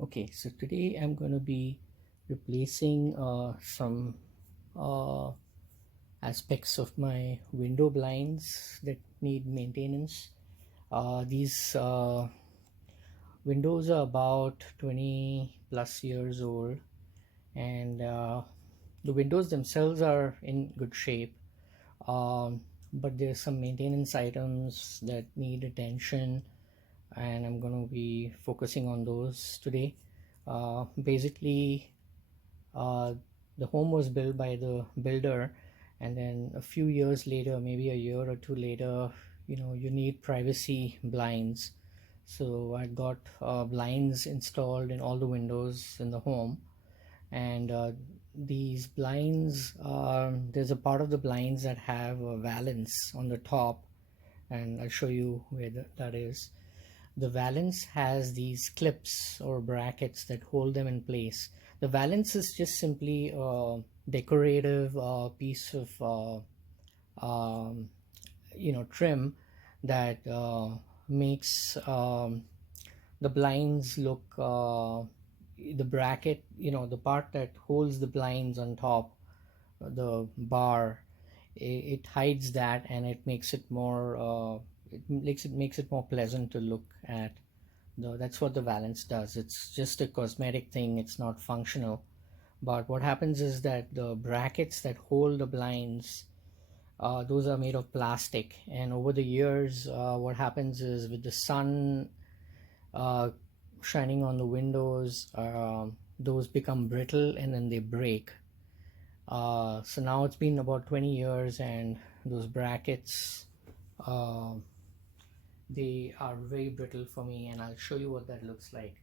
Okay, so today I'm going to be replacing some uh, aspects of my window blinds that need maintenance. These windows are about 20 plus years old, and the windows themselves are in good shape. Um, but there's some maintenance items that need attention, and I'm going to be focusing on those today. Basically, uh, the home was built by the builder, and then a few years later, maybe a year or two later, you need privacy blinds. So I got blinds installed in all the windows in the home, and these blinds, there's a part of the blinds that have a valance on the top, and I'll show you where that is. The valance has these clips or brackets that hold them in place. The valance is just simply a decorative piece of um, trim that makes the blinds look the bracket, the part that holds the blinds on top, the bar, it hides that, and it makes it more it makes it more pleasant to look at. That's what the valance does. It's just a cosmetic thing, it's not functional. But what happens is that the brackets that hold the blinds, those are made of plastic, and over the years, what happens is with the sun uh, shining on the windows, those become brittle and then they break. So now it's been about 20 years, and those brackets, uh, they are very brittle for me, and I'll show you what that looks like.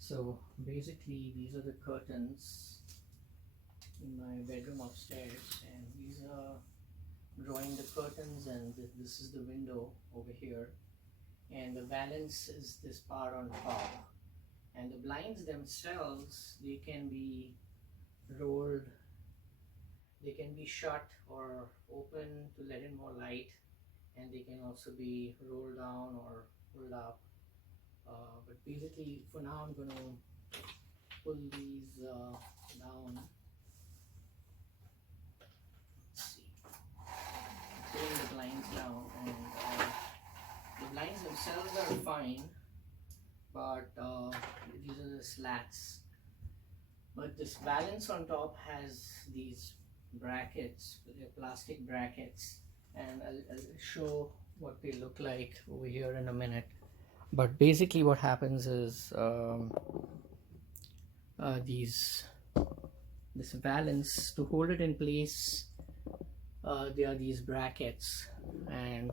So basically, these are the curtains in my bedroom upstairs, and these are drawing the curtains, and this is the window over here, and the valance is this part on top. And the blinds themselves, they can be rolled, they can be shut or open to let in more light, and they can also be rolled down or pulled up. But basically, for now, I'm going to pull these down. Let's see, pulling the blinds down, and the blinds themselves are fine, but these are the slats. But this valance on top has these brackets, they're plastic brackets, and I'll show what they look like over here in a minute. But basically, what happens is these this valance, to hold it in place, there are these brackets, and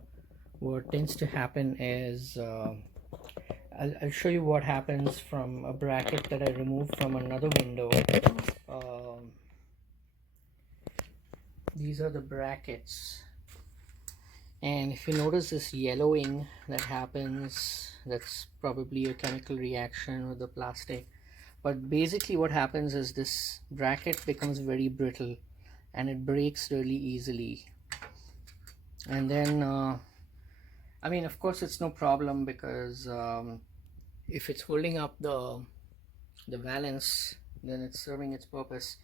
what tends to happen is I'll show you what happens from a bracket that I removed from another window. Um, these are the brackets, and if you notice this yellowing that happens, that's probably a chemical reaction with the plastic. But basically what happens is this bracket becomes very brittle, and it breaks really easily. And then I mean, of course it's no problem, because if it's holding up the valance, then it's serving its purpose.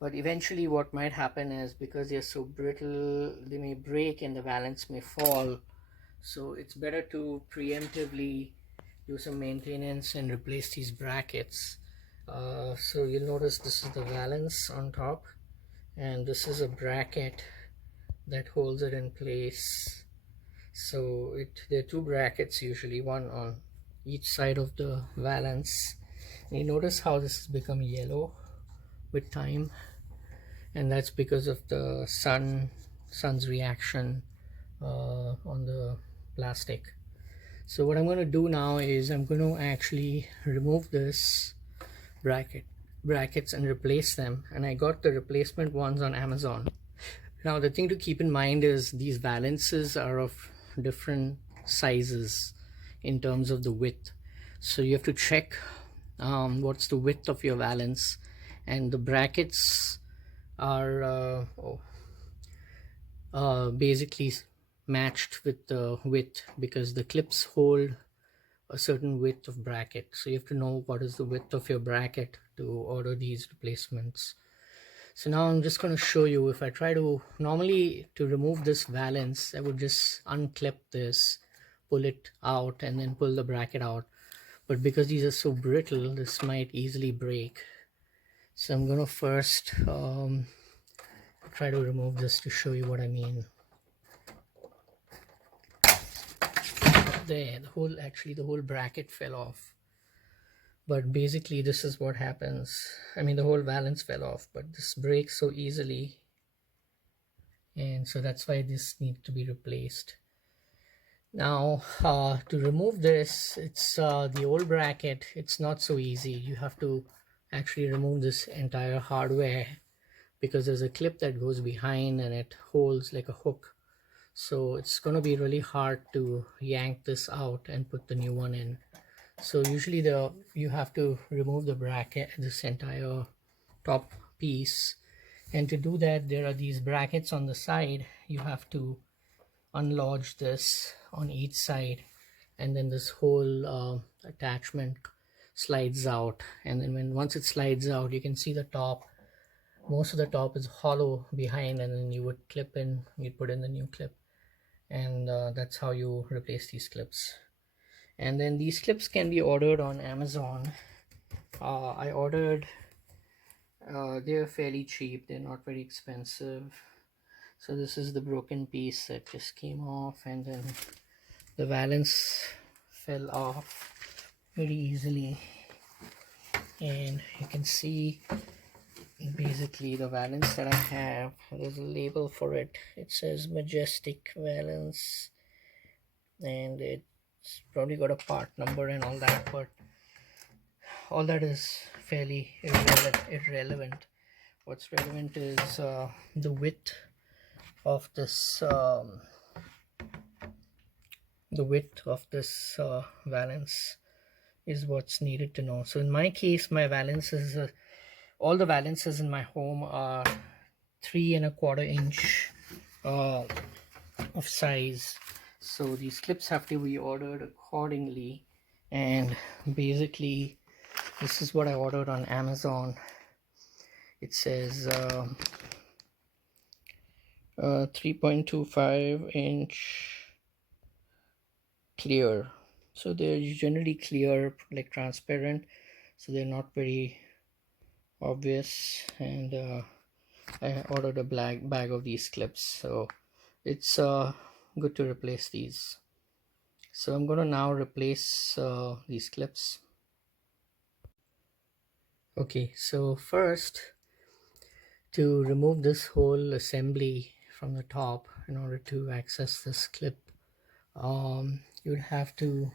But eventually what might happen is, because they're so brittle, they may break and the valance may fall. So it's better to preemptively do some maintenance and replace these brackets. So you'll notice this is the valance on top, and this is a bracket that holds it in place. So there are two brackets, usually one on each side of the valance. And you notice how this has become yellow with time, and that's because of the sun's reaction on the plastic. So what I'm going to do now is I'm going to actually remove this brackets and replace them, and I got the replacement ones on Amazon. Now the thing to keep in mind is these valances are of different sizes in terms of the width, so you have to check what's the width of your valance, and the brackets are basically matched with the width, because the clips hold a certain width of bracket. So you have to know what is the width of your bracket to order these replacements. So now I'm just going to show you. If I try to, normally to remove this valence, I would just unclip this, pull it out, and then pull the bracket out. But because these are so brittle, this might easily break. So I'm going to first try to remove this to show you what I mean. There, the whole bracket fell off. But basically this is what happens. I mean, the whole valence fell off, but this breaks so easily, and so that's why this needs to be replaced. Now to remove this, it's the old bracket, it's not so easy. You have to actually remove this entire hardware, because there's a clip that goes behind and it holds like a hook. So it's going to be really hard to yank this out and put the new one in. So usually you have to remove the bracket, this entire top piece, and to do that there are these brackets on the side. You have to unlodge this on each side, and then this whole attachment slides out, and then once it slides out, you can see the top. Most of the top is hollow behind, and then you would clip in, you put in the new clip, and that's how you replace these clips. And then these clips can be ordered on Amazon. I ordered, they're fairly cheap, they're not very expensive. So this is the broken piece that just came off, and then the valence fell off very easily, and you can see basically the valence that I have. There's a label for it. It says Majestic Valence, and it's probably got a part number and all that, but all that is fairly irrelevant. What's relevant is the width of this valence is what's needed to know. So in my case, my valence is all the valences in my home are 3¼ inch of size. So these clips have to be ordered accordingly, and basically this is what I ordered on Amazon. It says 3.25 inch clear. So they're generally clear, like transparent, so they're not very obvious. And I ordered a black bag of these clips, so it's good to replace these. So I'm gonna now replace these clips. Okay, so first, to remove this whole assembly from the top in order to access this clip, you would have to,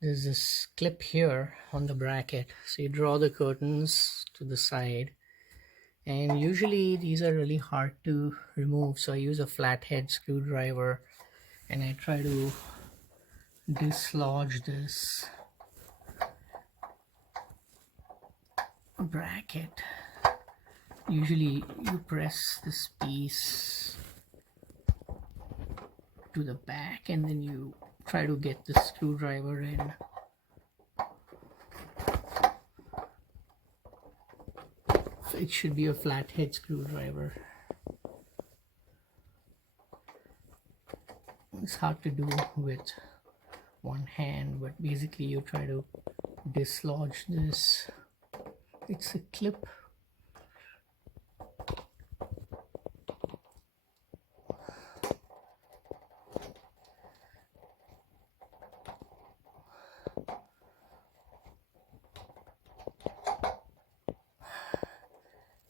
there's this clip here on the bracket, so you draw the curtains to the side, and usually these are really hard to remove, so I use a flathead screwdriver and I try to dislodge this bracket. Usually you press this piece to the back and then you try to get the screwdriver in. So it should be a flathead screwdriver. It's hard to do with one hand, but basically you try to dislodge this. It's a clip.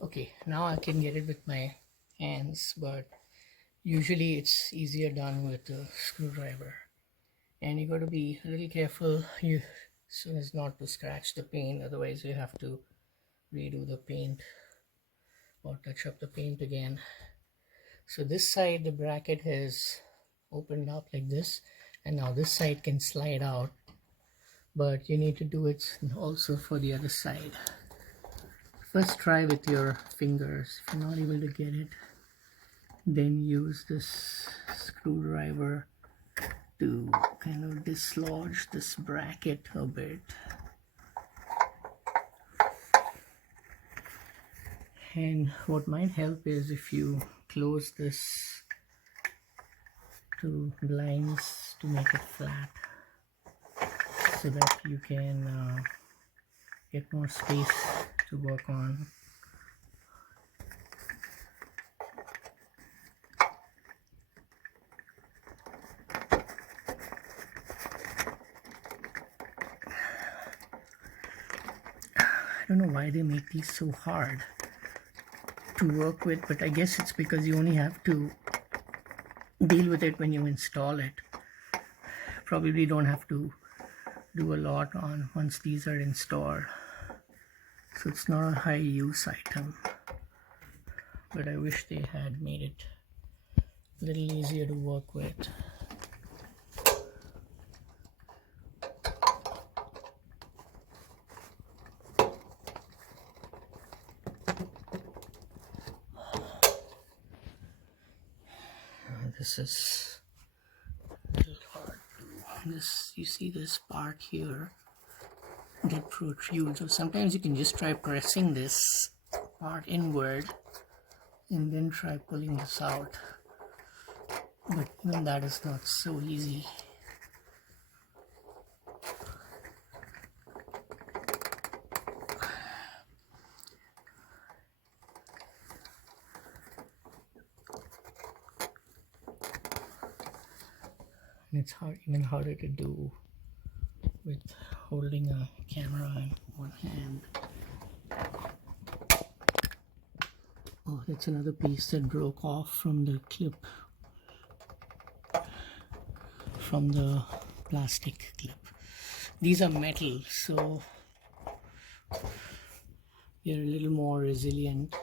Okay, now I can get it with my hands, but usually it's easier done with a screwdriver. And you got to be a little careful so as not to scratch the paint, otherwise you have to redo the paint or touch up the paint again. So this side the bracket has opened up like this, and now this side can slide out, but you need to do it also for the other side. First try with your fingers. If you're not able to get it, then use this screwdriver to kind of dislodge this bracket a bit. And what might help is if you close this to blinds to make it flat, so that you can get more space to work on. I don't know why they make these so hard to work with, but I guess it's because you only have to deal with it when you install it. Probably don't have to do a lot on once these are installed, so it's not a high use item, but I wish they had made it a little easier to work with. This is a little hard. This, you see this part here get protrudes, so sometimes you can just try pressing this part inward and then try pulling this out, but even that is not so easy. And it's hard, even harder to do with holding a camera in one hand. Oh, that's another piece that broke off from the clip, from the plastic clip. These are metal, so they're a little more resilient,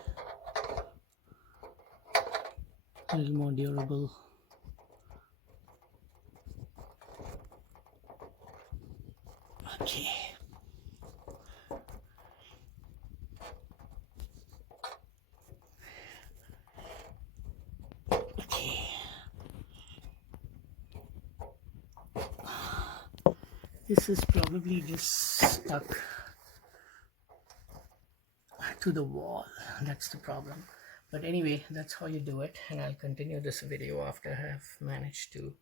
a little more durable. Okay. This is probably just stuck to the wall. That's the problem. But anyway, that's how you do it, and I'll continue this video after I have managed to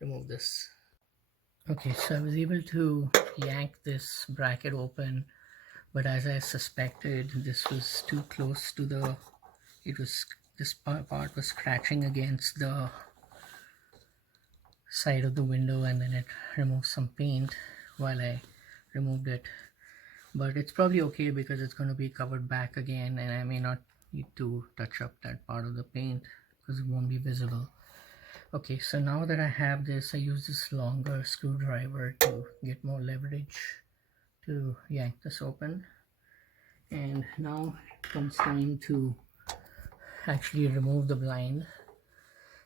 remove this. Okay, so I was able to yank this bracket open, but as I suspected, this was too close to the, this part was scratching against the side of the window, and then it removed some paint while I removed it. But it's probably okay because it's going to be covered back again, and I may not need to touch up that part of the paint because it won't be visible. Okay, so now that I have this, I use this longer screwdriver to get more leverage to yank this open. And now it comes time to actually remove the blind.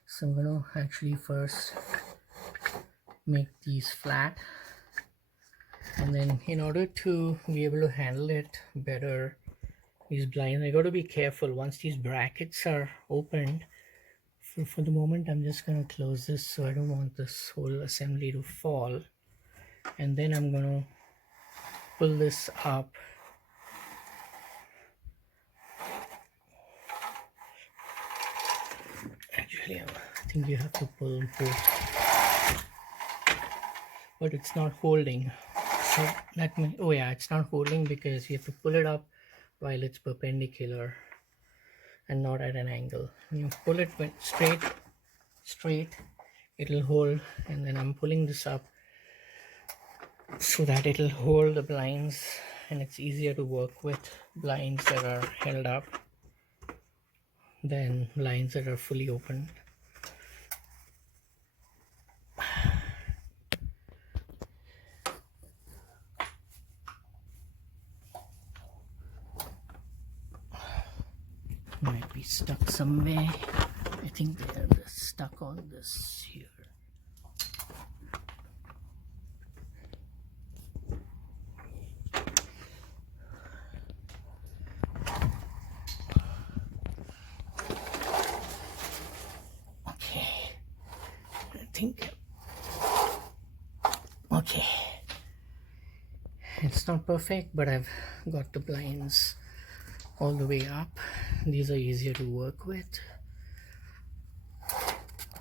So I'm going to actually first make these flat, and then in order to be able to handle it better, these blinds, I got to be careful once these brackets are opened. For the moment, I'm just going to close this, so I don't want this whole assembly to fall. And then I'm going to pull this up. Actually, I think you have to pull both, but it's not holding. So that means, oh yeah, it's not holding because you have to pull it up while it's perpendicular and not at an angle. When you pull it straight, it'll hold, and then I'm pulling this up so that it'll hold the blinds, and it's easier to work with blinds that are held up than blinds that are fully open. Might be stuck somewhere. I think they're stuck on this here. Okay, I think It's not perfect, but I've got the blinds all the way up. These are easier to work with.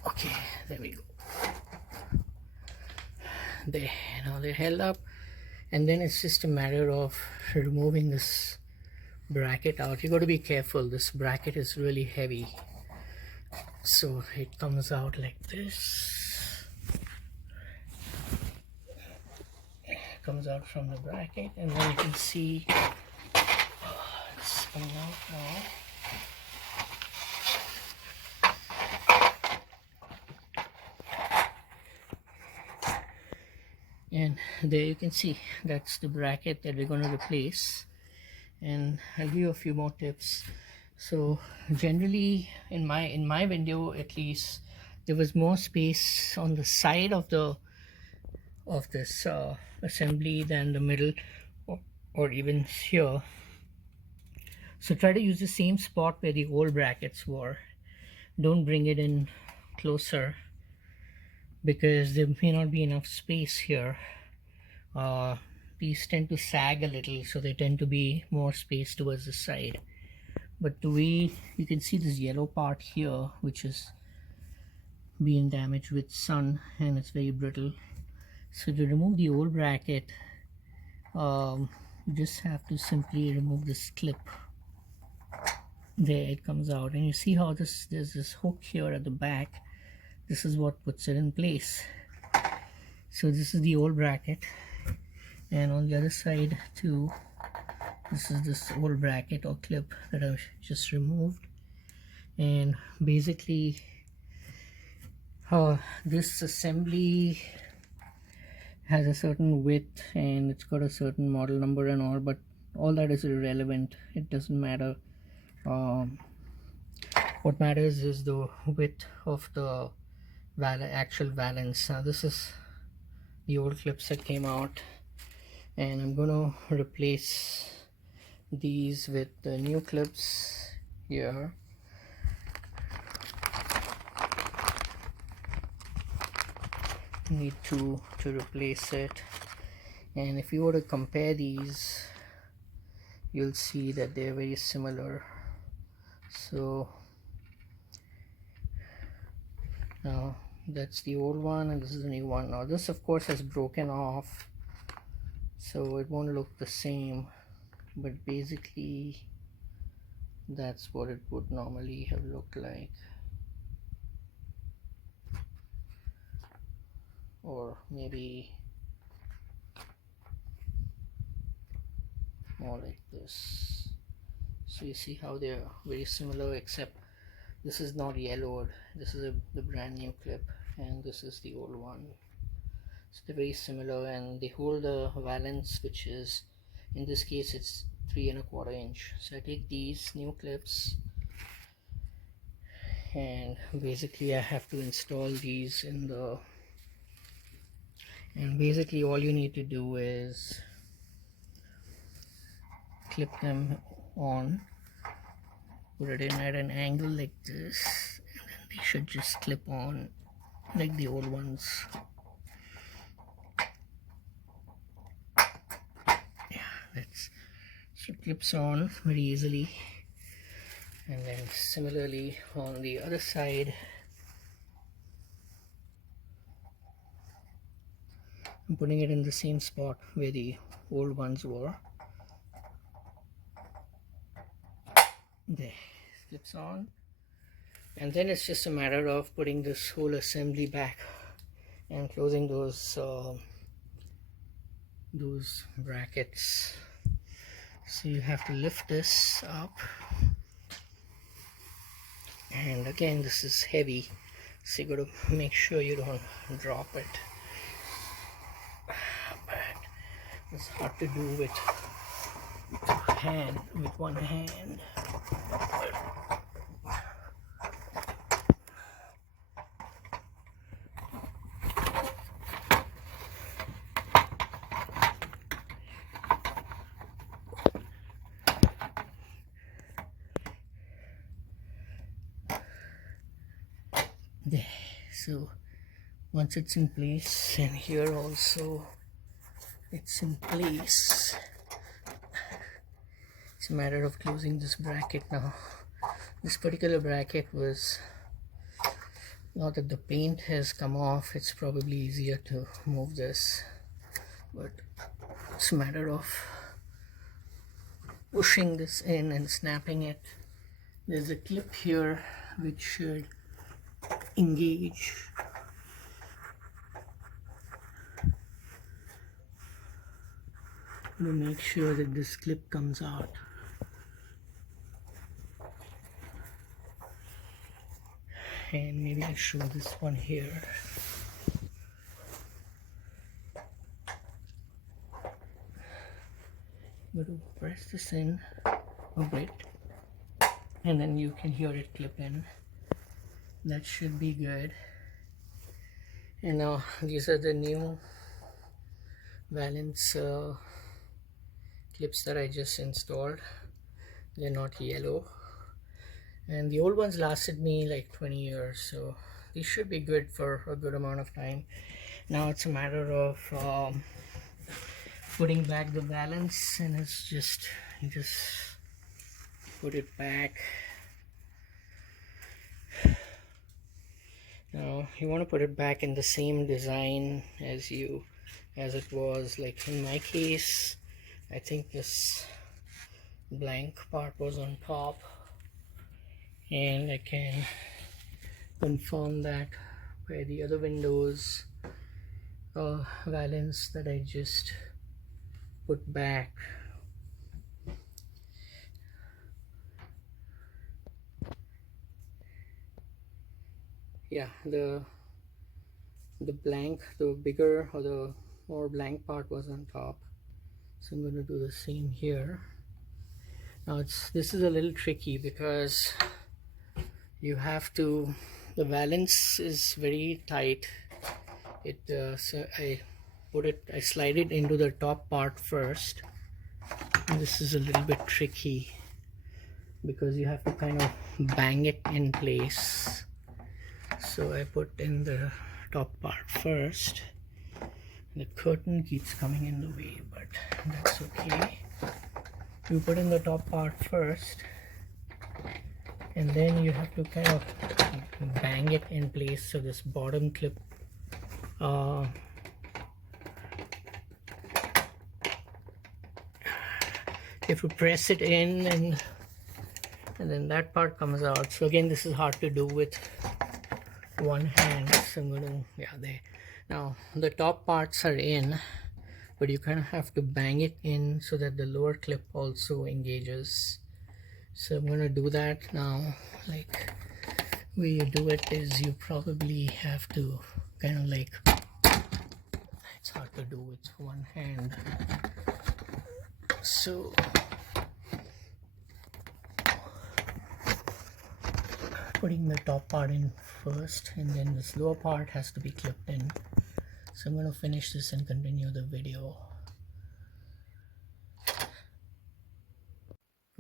Okay, there we go. There, now they're held up, and then it's just a matter of removing this bracket out. You got to be careful. This bracket is really heavy, so it comes out like this. It comes out from the bracket, and then you can see it's coming out now. And there you can see that's the bracket that we're going to replace. And I'll give you a few more tips. So generally in my window, at least, there was more space on the side of this assembly than the middle, or even here. So try to use the same spot where the old brackets were. Don't bring it in closer, because there may not be enough space here. These tend to sag a little, so they tend to be more space towards the side. But the way you can see this yellow part here, which is being damaged with sun, and it's very brittle. So to remove the old bracket, you just have to simply remove this clip. There it comes out, and you see how there's this hook here at the back. This is what puts it in place. So this is the old bracket, and on the other side too, this is this old bracket or clip that I've just removed. And basically this assembly has a certain width, and it's got a certain model number and all, but all that is irrelevant. It doesn't matter. What matters is the width of the actual valence. Now this is the old clips that came out, and I'm gonna replace these with the new clips here. Need to replace it, and if you were to compare these, you'll see that they're very similar. So now that's the old one, and this is the new one. Now this of course has broken off, so it won't look the same, but basically that's what it would normally have looked like, or maybe more like this. So you see how they're very similar, except this is not yellowed. This is the brand new clip, and this is the old one. So they're very similar, and they hold the valence, which is, in this case, it's 3 1/4 inch. So I take these new clips, and basically I have to install these in the, and basically all you need to do is clip them on, put it in at an angle like this, and then they should just clip on like the old ones. Yeah, that's, so it clips on very easily. And then similarly on the other side, I'm putting it in the same spot where the old ones were. There, clips on, and then it's just a matter of putting this whole assembly back and closing those brackets. So you have to lift this up, and again this is heavy, so you got to make sure you don't drop it. But it's hard to do with one hand. There. So once it's in place, and here also it's in place. It's a matter of closing this bracket now. This particular bracket was, now that the paint has come off, it's probably easier to move this, but it's a matter of pushing this in and snapping it. There's a clip here which should engage. I'm gonna make sure that this clip comes out. And maybe I'll show this one here. I'm going to press this in a bit, and then you can hear it clip in. That should be good. And now these are the new valence clips that I just installed. They're not yellow, and the old ones lasted me like 20 years, so these should be good for a good amount of time. Now it's a matter of putting back the valence, and it's just, you just put it back. Now you want to put it back in the same design as it was. Like in my case, I think this blank part was on top, and I can confirm that by the other windows valence that I just put back. Yeah, the blank, the bigger or the more blank part was on top, so I'm going to do the same here. Now this is a little tricky because you have to, the valence is very tight. So I slide it into the top part first, and this is a little bit tricky because you have to kind of bang it in place. So I put in the top part first. The curtain keeps coming in the way, but that's okay. You put in the top part first, and then you have to kind of bang it in place so this bottom clip if you press it in, and then that part comes out. So again, this is hard to do with one hand, so I'm gonna, yeah, there. Now the top parts are in, but you kind of have to bang it in so that the lower clip also engages. So I'm gonna do that now. Like, way you do it is you probably have to kind of like, it's hard to do with one hand, so putting the top part in first, and then this lower part has to be clipped in. So I'm going to finish this and continue the video.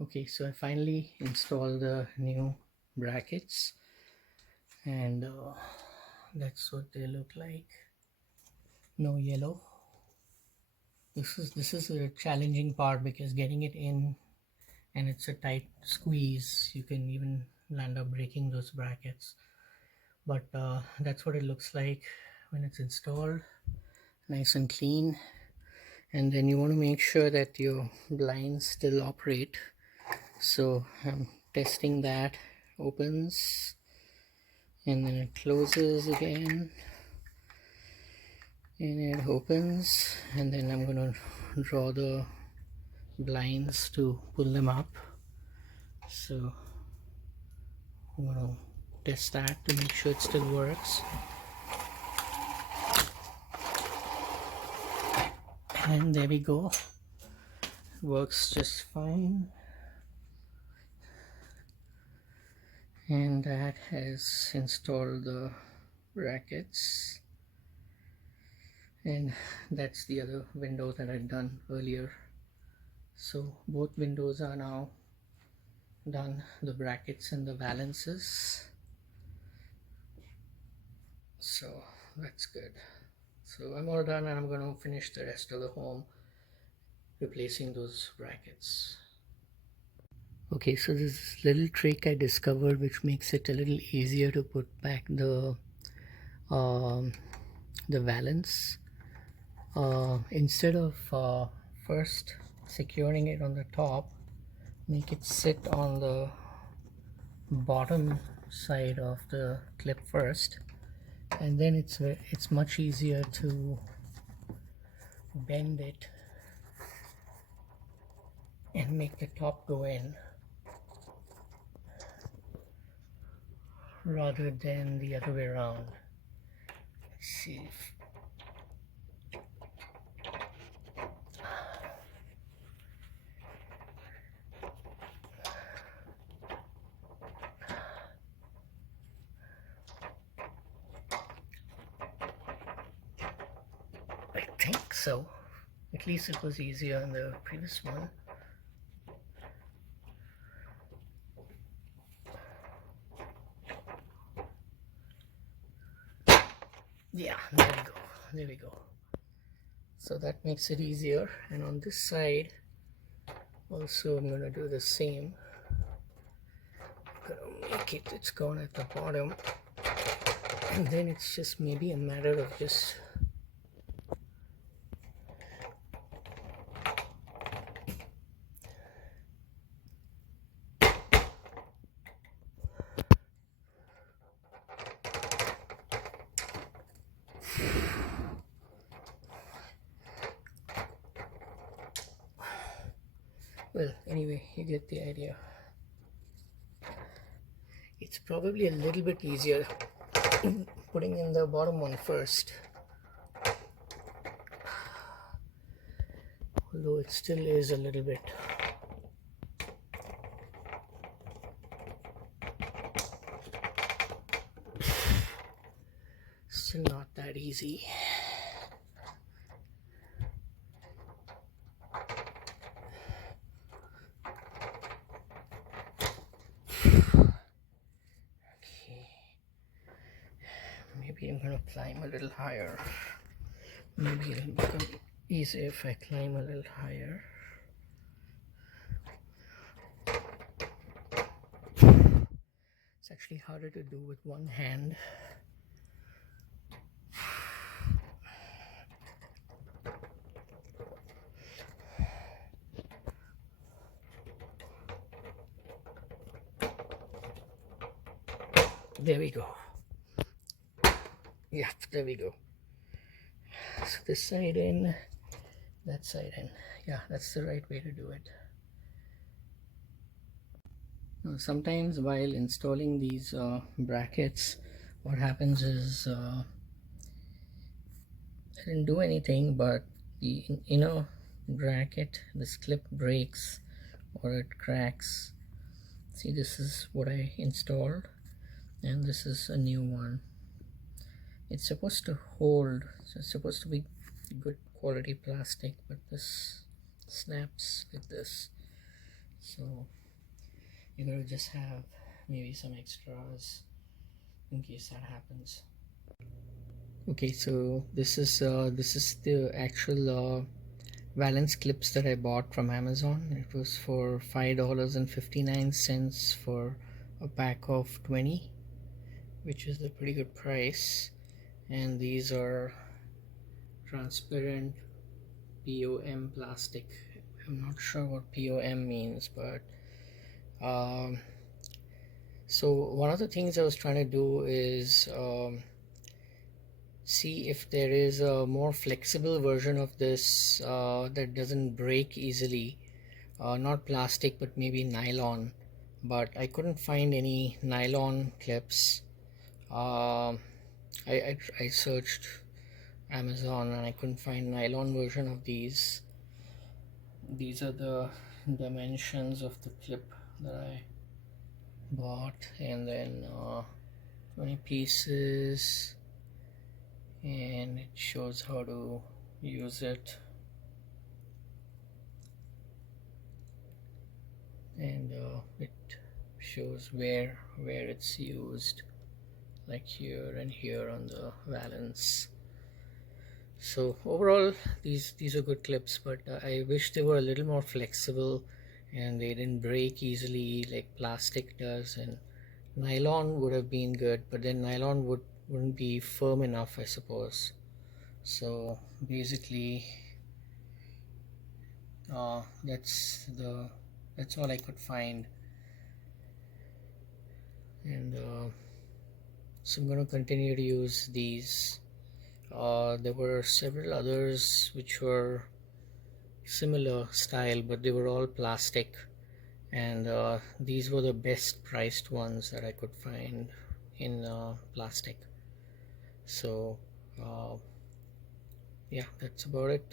Okay, so I finally installed the new brackets, and that's what they look like. No yellow. This is a challenging part because getting it in, and it's a tight squeeze, you can even land up breaking those brackets. But that's what it looks like when it's installed, nice and clean. And then you want to make sure that your blinds still operate. So I'm testing that. Opens, and then it closes again, and it opens, and then I'm going to draw the blinds to pull them up. So I'm going to test that to make sure it still works. And there we go, works just fine. And that has installed the brackets, and that's the other window that I'd done earlier. So both windows are now done, the brackets and the valences, so that's good. So I'm all done and I'm going to finish the rest of the home replacing those brackets. Okay, so this little trick I discovered which makes it a little easier to put back um, the valance. Instead of first securing it on the top, make it sit on the bottom side of the clip first, and then it's much easier to bend it and make the top go in rather than the other way around. Let's see if I think so. At least it was easier in the previous one. Yeah, there we go. There we go. So that makes it easier. And on this side, also I'm gonna do the same. I'm gonna make it, it's gone at the bottom. And then it's just maybe a matter of just well, anyway, you get the idea. It's probably a little bit easier putting in the bottom one first, although it still is a little bit. Still not that easy. Maybe I'm gonna climb a little higher. Maybe it'll become easier if I climb a little higher. It's actually harder to do with one hand. There we go. Yep, there we go. So this side in, that side in. Yeah, that's the right way to do it. Now, sometimes while installing these brackets, what happens is I didn't do anything, but the inner bracket, this clip breaks or it cracks. See, this is what I installed, and this is a new one. It's supposed to hold, so it's supposed to be good quality plastic, but this snaps like this. So you gotta just have maybe some extras in case that happens. Okay, so this is the actual valence clips that I bought from Amazon. It was for $5.59 for a pack of 20, which is a pretty good price. And these are transparent POM plastic. I'm not sure what POM means, but so one of the things I was trying to do is see if there is a more flexible version of this that doesn't break easily, not plastic but maybe nylon, but I couldn't find any nylon clips. I searched Amazon and I couldn't find nylon version of these. These are the dimensions of the clip that I bought, and then 20 pieces, and it shows how to use it, and it shows where it's used, like here and here on the valence. So overall, these are good clips, but I wish they were a little more flexible and they didn't break easily like plastic does. And nylon would have been good, but then nylon wouldn't be firm enough, I suppose. So basically, that's all I could find. And so I'm going to continue to use these. There were several others which were similar style, but they were all plastic, and these were the best priced ones that I could find in plastic. So yeah, that's about it.